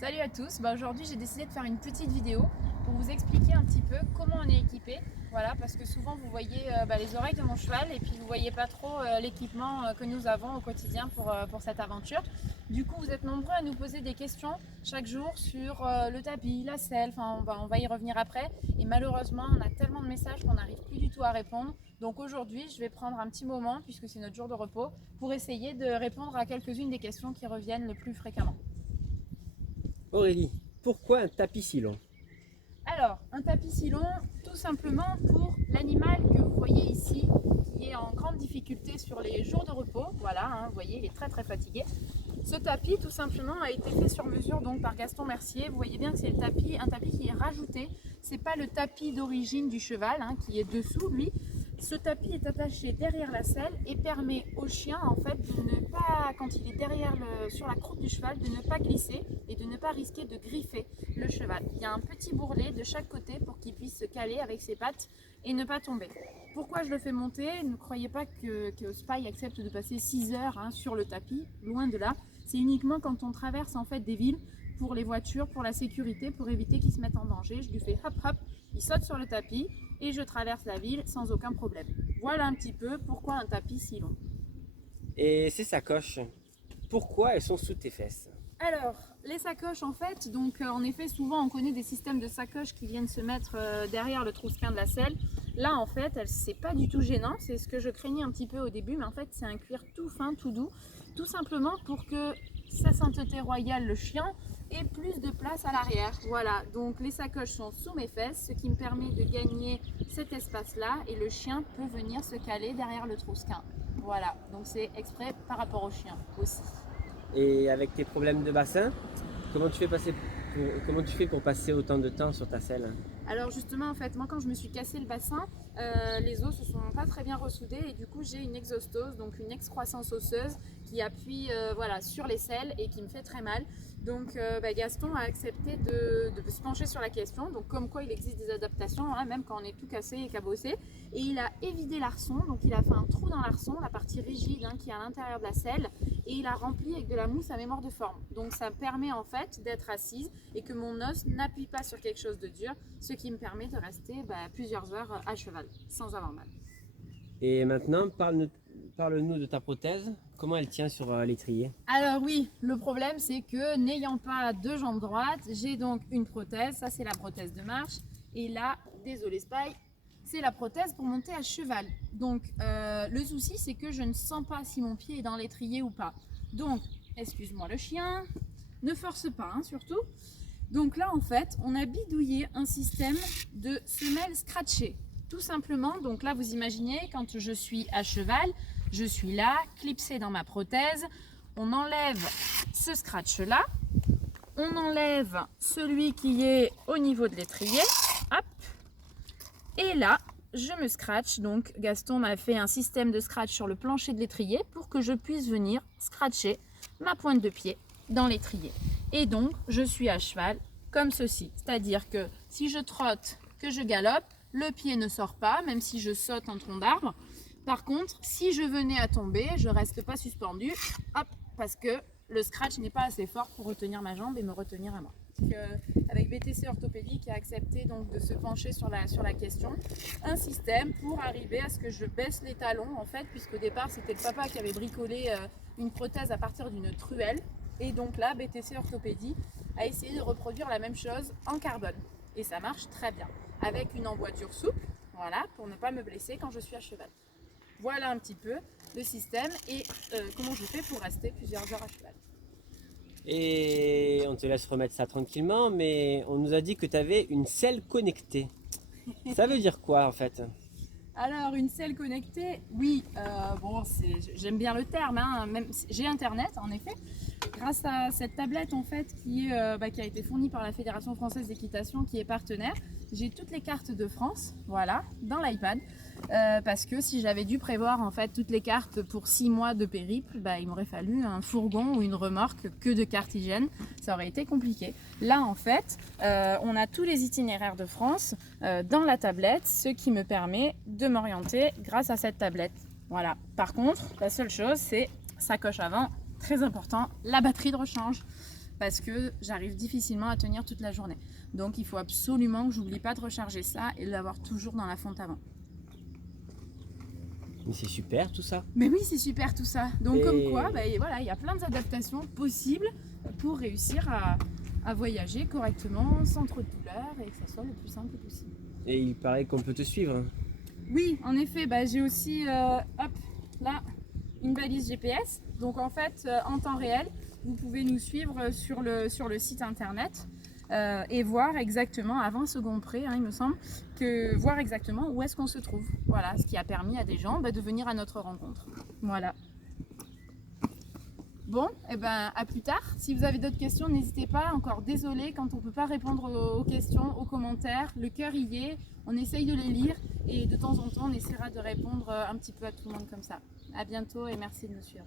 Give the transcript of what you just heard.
Salut à tous, aujourd'hui j'ai décidé de faire une petite vidéo pour vous expliquer un petit peu comment on est équipé. Voilà, parce que souvent vous voyez les oreilles de mon cheval et puis vous voyez pas trop l'équipement que nous avons au quotidien pour cette aventure. Du coup vous êtes nombreux à nous poser des questions chaque jour sur le tapis, la selle, enfin on va y revenir après. Et malheureusement on a tellement de messages qu'on n'arrive plus du tout à répondre. Donc aujourd'hui je vais prendre un petit moment, puisque c'est notre jour de repos, pour essayer de répondre à quelques-unes des questions qui reviennent le plus fréquemment. Aurélie, pourquoi un tapis si long? Alors, un tapis si long, tout simplement pour l'animal que vous voyez ici, qui est en grande difficulté sur les jours de repos. Voilà, vous voyez, il est très fatigué. Ce tapis, tout simplement, a été fait sur mesure donc par Gaston Mercier. Vous voyez bien que c'est un tapis qui est rajouté. C'est pas le tapis d'origine du cheval qui est dessous, lui. Ce tapis est attaché derrière la selle et permet au chien en fait de ne pas, quand il est sur la croupe du cheval, de ne pas glisser et de ne pas risquer de griffer le cheval. Il y a un petit bourrelet de chaque côté pour qu'il puisse se caler avec ses pattes et ne pas tomber. Pourquoi je le fais monter? Ne croyez pas que Spy accepte de passer 6 heures sur le tapis, loin de là. C'est uniquement quand on traverse en fait des villes, pour les voitures, pour la sécurité, pour éviter qu'ils se mettent en danger. Je lui fais hop hop, il saute sur le tapis et je traverse la ville sans aucun problème. Voilà un petit peu pourquoi un tapis si long. Et ces sacoches, pourquoi elles sont sous tes fesses? Alors, les sacoches en fait, donc en effet souvent on connaît des systèmes de sacoches qui viennent se mettre derrière le trousquin de la selle. Là en fait, c'est pas du tout gênant, c'est ce que je craignais un petit peu au début, mais en fait c'est un cuir tout fin, tout doux, tout simplement pour que sa sainteté royale, le chien, ait plus de place à l'arrière. Voilà, donc les sacoches sont sous mes fesses, ce qui me permet de gagner cet espace-là et le chien peut venir se caler derrière le trousquin. Voilà, donc c'est exprès par rapport au chien aussi. Et avec tes problèmes de bassin, comment tu fais pour passer autant de temps sur ta selle? Alors justement en fait moi quand je me suis cassé le bassin, les os se sont pas très bien ressoudés et du coup j'ai une exostose, donc une excroissance osseuse qui appuie sur les selles et qui me fait très mal. Donc Gaston a accepté de se pencher sur la question, donc comme quoi il existe des adaptations, même quand on est tout cassé et cabossé. Et il a évidé l'arçon, donc il a fait un trou dans l'arçon, la partie rigide qui est à l'intérieur de la selle, et il a rempli avec de la mousse à mémoire de forme. Donc ça permet en fait d'être assise et que mon os n'appuie pas sur quelque chose de dur, ce qui me permet de rester plusieurs heures à cheval sans avoir mal. Et maintenant, parle-nous de ta prothèse. Comment elle tient sur l'étrier? Alors oui, le problème c'est que n'ayant pas deux jambes droites, j'ai donc une prothèse, ça c'est la prothèse de marche, et là, désolé Spy, c'est la prothèse pour monter à cheval. Donc le souci c'est que je ne sens pas si mon pied est dans l'étrier ou pas. Donc, excuse-moi le chien, ne force pas surtout. Donc là en fait, on a bidouillé un système de semelle scratchée. Tout simplement, donc là vous imaginez quand je suis à cheval, je suis là, clipsée dans ma prothèse, on enlève ce scratch là, on enlève celui qui est au niveau de l'étrier, hop, et là je me scratch. Donc Gaston m'a fait un système de scratch sur le plancher de l'étrier pour que je puisse venir scratcher ma pointe de pied dans l'étrier. Et donc je suis à cheval comme ceci, c'est-à-dire que si je trotte, que je galope, le pied ne sort pas, même si je saute en tronc d'arbre. Par contre, si je venais à tomber, je ne reste pas suspendue, hop, parce que le scratch n'est pas assez fort pour retenir ma jambe et me retenir à moi. Avec BTC Orthopédie qui a accepté donc de se pencher sur la question, un système pour arriver à ce que je baisse les talons en fait, puisqu'au départ c'était le papa qui avait bricolé une prothèse à partir d'une truelle, et donc là BTC Orthopédie a essayé de reproduire la même chose en carbone et ça marche très bien avec une emboîture souple, voilà, pour ne pas me blesser quand je suis à cheval. Voilà un petit peu le système et comment je fais pour rester plusieurs heures à cheval. Et on te laisse remettre ça tranquillement, mais on nous a dit que tu avais une selle connectée. Ça veut dire quoi en fait? Alors une selle connectée, oui, j'aime bien le terme, même j'ai internet en effet. Grâce à cette tablette en fait qui a été fournie par la Fédération Française d'Équitation qui est partenaire, j'ai toutes les cartes de France, voilà, dans l'iPad, parce que si j'avais dû prévoir en fait toutes les cartes pour 6 mois de périple, il m'aurait fallu un fourgon ou une remorque que de cartigène, ça aurait été compliqué. Là en fait, on a tous les itinéraires de France dans la tablette, ce qui me permet de m'orienter grâce à cette tablette. Voilà. Par contre, la seule chose, c'est sacoche avant, très important, la batterie de rechange. parce que j'arrive difficilement à tenir toute la journée. Donc il faut absolument que j'oublie pas de recharger ça et de l'avoir toujours dans la fonte avant. Mais c'est super tout ça. Mais oui, c'est super tout ça. Donc Et- comme quoi, bah, voilà, il y a plein d'adaptations possibles pour réussir à voyager correctement, sans trop de douleur et que ça soit le plus simple possible. Et il paraît qu'on peut te suivre, hein. Oui, en effet, bah, j'ai aussi hop, là, une balise GPS. Donc en fait, en temps réel, vous pouvez nous suivre sur le site internet et voir exactement, à 20 secondes près, hein, il me semble, voir exactement où est-ce qu'on se trouve. Voilà, ce qui a permis à des gens de venir à notre rencontre. Voilà. Bon, et ben à plus tard. Si vous avez d'autres questions, n'hésitez pas. Encore désolé quand on ne peut pas répondre aux questions, aux commentaires. Le cœur y est, on essaye de les lire et de temps en temps on essaiera de répondre un petit peu à tout le monde comme ça. À bientôt et merci de nous suivre.